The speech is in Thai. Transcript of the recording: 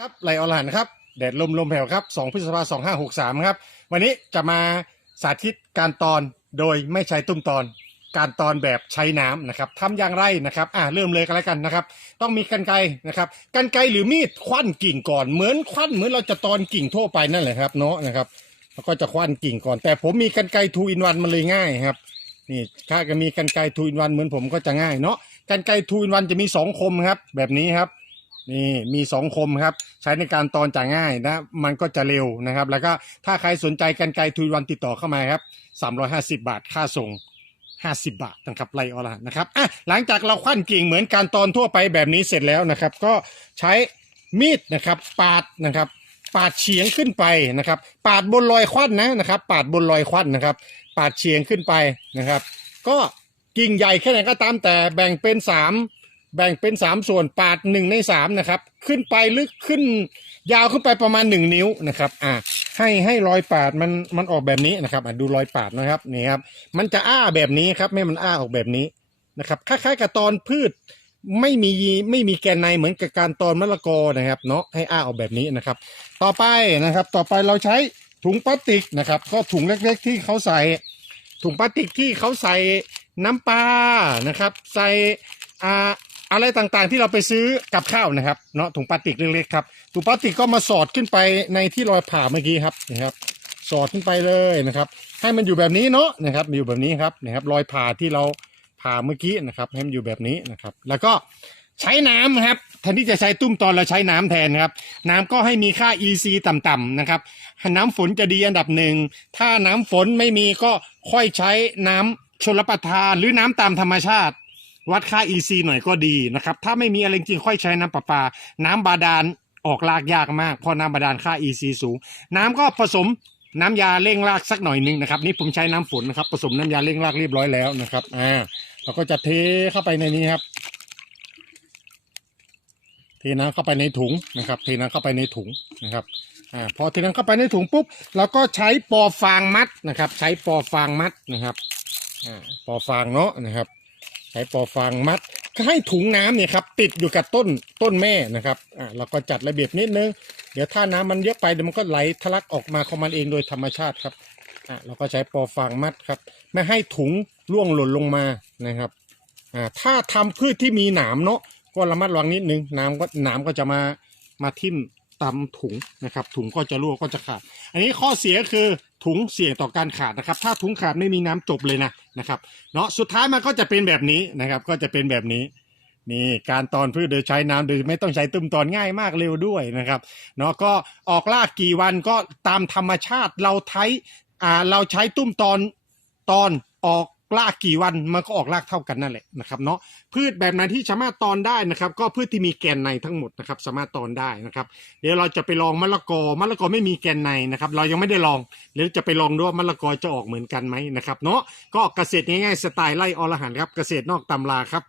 ครับไลออรหันครับแดดลมลมแผ่วครับ 2 พฤษภาคม2563ครับ วันนี้จะมาสาธิตการตอนโดยไม่ใช้ตุ้มตอน การตอนแบบใช้น้ำนะครับทำอย่างไรนะครับ อ่าเริ่มเลยกันแล้วกันนะครับ ต้องมีกันไกนะครับกันไกหรือมีดคว้านกิ่งก่อนเหมือนคว้านเหมือนเราจะตอนกิ่งทั่วไปนั่นแหละครับเนาะนะครับแล้วก็จะคว้านกิ่งก่อน แต่ผมมีกันไกทูอินวันมันเลยง่ายครับนี่ถ้าก็มีกันไกทูอินวันเหมือนผมก็จะง่ายเนาะกันไกทูอินวันจะมีสองคมครับ แบบนี้ครับ นี่มีสองคมครับ ใช้ในการตอนจะง่ายนะมันก็จะเร็วนะครับ แล้วก็ถ้าใครสนใจกันไกรทูอินวันติดต่อเข้ามาครับ 350 บาทค่าส่ง 50 บาทนะครับไลออละนะครับอะหลังจากเราคว้านกิ่งเหมือนการตอนทั่วไปแบบนี้เสร็จแล้วนะครับ ก็ใช้มีดนะครับ ปาดนะครับ ปาดเฉียงขึ้นไปนะครับ ปาดบนรอยควันนะนะครับ ปาดบนรอยควันนะครับ ปาดเฉียงขึ้นไปนะครับ ก็กิ่งใหญ่แค่ไหนก็ตามแต่แบ่งเป็นสาม แบ่งเป็นสามส่วนปาดหนึ่งในสามนะครับ ขึ้นไปลึกขึ้น ยาวขึ้นไปประมาณหนึ่งนิ้วนะครับ อ่าให้ให้รอยปาดมันมันออกแบบนี้นะครับอะดูรอยปาดนะครับนี่ครับ มันจะอ้าแบบนี้ครับไม่มันอ้าออกแบบนี้นะครับคล้ายๆกับตอนพืชไม่มีไม่มีแกนในเหมือนกับการตอนมะละกอนะครับเนาะให้อ้าออกแบบนี้นะครับ ต่อไปนะครับ ต่อไปเราใช้ถุงพลาสติกนะครับ ก็ถุงเล็กๆที่เขาใส่ ถุงพลาสติกที่เขาใส่น้ำปลานะครับ ใส่อ่า อะไรต่างๆ ที่เราไปซื้อกับข้าวนะครับเนาะถุงพลาสติกเล็กๆครับถุงพลาสติกก็มาสอดขึ้นไปในที่รอยผ่าเมื่อกี้ครับนะครับ สอดขึ้นไปเลยนะครับ ให้มันอยู่แบบนี้เนาะนะครับอยู่แบบนี้ครับนะครับ รอยผ่าที่เราผ่าเมื่อกี้นะครับ ให้มันอยู่แบบนี้นะครับ แล้วก็ใช้น้ำครับแทนที่จะใช้ตุ้มตอนเราใช้น้ำแทนครับ น้ำก็ให้มีค่า EC ต่ำๆนะครับ น้ำฝนจะดีอันดับหนึ่ง ถ้าน้ำฝนไม่มีก็ค่อยใช้น้ำชลประทานหรือน้ำตามธรรมชาติ วัดค่า EC หน่อยก็ดีนะครับ ถ้าไม่มีอะไรจริงค่อยใช้น้ำประปา น้ำบาดาลออกรากยากมากเพราะน้ำบาดาลค่า EC สูง น้ำก็ผสมน้ำยาเร่งรากสักหน่อยหนึงนะครับ นี่ผมใช้น้ำฝนนะครับ ผสมน้ำยาเร่งรากเรียบร้อยแล้วนะครับ อ่าเราก็จะเทเข้าไปในนี้ครับ เทน้ำเข้าไปในถุงนะครับ เทน้ำเข้าไปในถุงนะครับอ่าพอเทน้ำเข้าไปในถุงปุ๊บเราก็ใช้ปอฟางมัดนะครับ ใช้ปอฟางมัดนะครับอ่าปอฟางเนาะนะครับ ใช้ปอฟางมัดให้ถุงน้ำเนี่ยครับติดอยู่กับต้นต้นแม่นะครับอ่าเราก็จัดระเบียบนิดนึง เดี๋ยวถ้าน้ำมันเยอะไปเดี๋ยวมันก็ไหลทะลักออกมาของมันเองโดยธรรมชาติครับอ่าเราก็ใช้ปอฟางมัดครับ ไม่ให้ถุงร่วงหล่นลงมานะครับอ่าถ้าทำพืชที่มีหนามเนาะก็ระมัดระวังนิดนึงน้ำก็หนามก็จะมามาทิ่ม ตามถุงนะครับ ถุงก็จะรั่วก็จะขาด อันนี้ข้อเสียคือถุงเสี่ยงต่อการขาดนะครับ ถ้าถุงขาดไม่มีน้ำจบเลยนะนะครับเนาะสุดท้ายมันก็จะเป็นแบบนี้นะครับ ก็จะเป็นแบบนี้นี่การตอนพืชโดยใช้น้ำโดยไม่ต้องใช้ตุ้มตอนง่ายมากเร็วด้วยนะครับเนาะก็ออกรากกี่วันก็ตามธรรมชาติเราใช้อ่าเราใช้ตุ้มตอนตอนออก รากกี่วันมันก็ออกรากเท่ากันนั่นแหละนะครับเนาะพืชแบบไหนที่สามารถตอนได้นะครับ ก็พืชที่มีแกนในทั้งหมดนะครับ สามารถตอนได้นะครับ เดี๋ยวเราจะไปลองมะละกอมะละกอไม่มีแกนในนะครับ เรายังไม่ได้ลองเดี๋ยวจะไปลองดูว่ามะละกอจะออกเหมือนกันไหมนะครับ เนาะก็เกษตรง่ายๆสไตล์ไล่อรหันครับเกษตรนอกตำราครับ